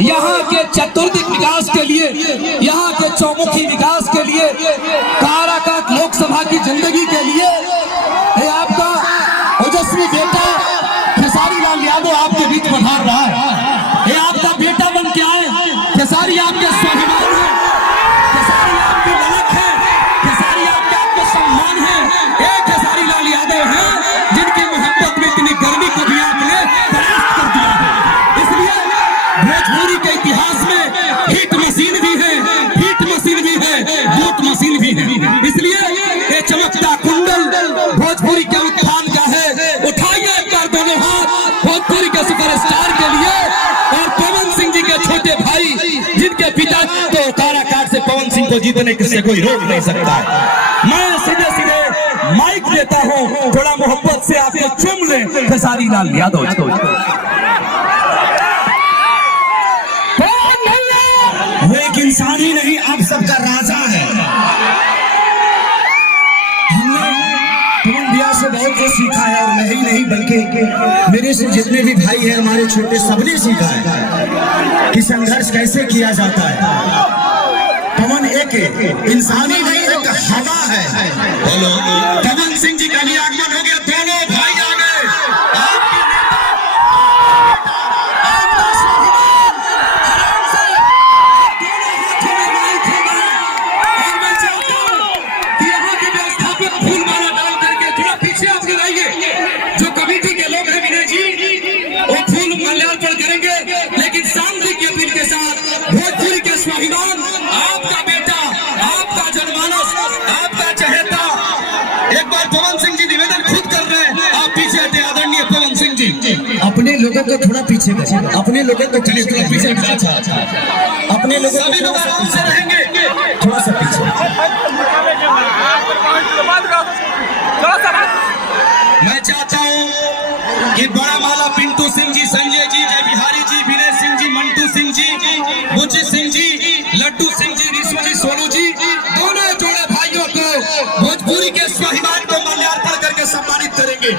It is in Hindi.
यहाँ के चतुर्दिक विकास के लिए, यहाँ के चौमुखी विकास के लिए, काराकाट लोकसभा की जिंदगी के लिए आपका ओजस्वी बेटा खेसारी लाल यादव आपके बीच पधार रहा है। ये आपका बेटा बन के आए। खेसारी आपके स्वाभिमान है, खेसारी आपकी ललक है, खेसारी आपके आत्मसम्मान है। एक खेसारी लाल यादव है जिनकी मोहब्बत में इतनी गर्मी को भी आपने बर्दाश्त कर दिया है। इसलिए भोजपुरी के इतिहास में हिट मशीन भी है, हिट मशीन भी है, बूट मशीन भी है। इसलिए ये चमकता कुंडल भोजपुरी के उत्थान का है। उठाइए एक बार दोनों हाथ भोजपुरी के सुपरस्टार के लिए। और पवन सिंह जी के छोटे भाई जिनके पिता तो काराकाट से पवन सिंह को जीतने से कोई रोक नहीं सकता है। मैं सीधे सीधे माइक देता हूँ, थोड़ा मोहब्बत से आपके चुम ले खेसारी लाल यादव। वो एक इंसान ही नहीं, आप सबका राजा है। हमने पवन भैया से बहुत कुछ सीखा है, और मैं ही नहीं बल्कि मेरे से जितने भी भाई हैं हमारे छोटे, सबने सीखा है कि संघर्ष कैसे किया जाता है। पवन एक इंसान ही नहीं, एक हवा है। बोलो, पवन सिंह जी का भी आगमन हो गया, दोनों भाई आ गए। स्वाभिमान आपका बेटा, आपका जनमानस, आपका चहेता। एक बार पवन सिंह जी निवेदन खुद कर रहे हैं, आप पीछे हटे आदरणीय पवन सिंह जी। अपने लोगों को थोड़ा पीछे करिए, अपने लोगों को थोड़ा पीछे, अपने लोगों को सभी लोग आराम से रहेंगे, थोड़ा सा पीछे। मैं चाहता हूँ कि बड़ा माला पिंटू सिंह जी, संजय जी, जय बिहारी जी, विनय सिंह जी, मंटू सिंह जी, बुची सिंह जी, लड्डू सिंह जी, रिशु जी, सोनू जी, दोनों जोड़े भाइयों को भोजपुरी के स्वाभिमान को माल्यार्पण करके सम्मानित करेंगे।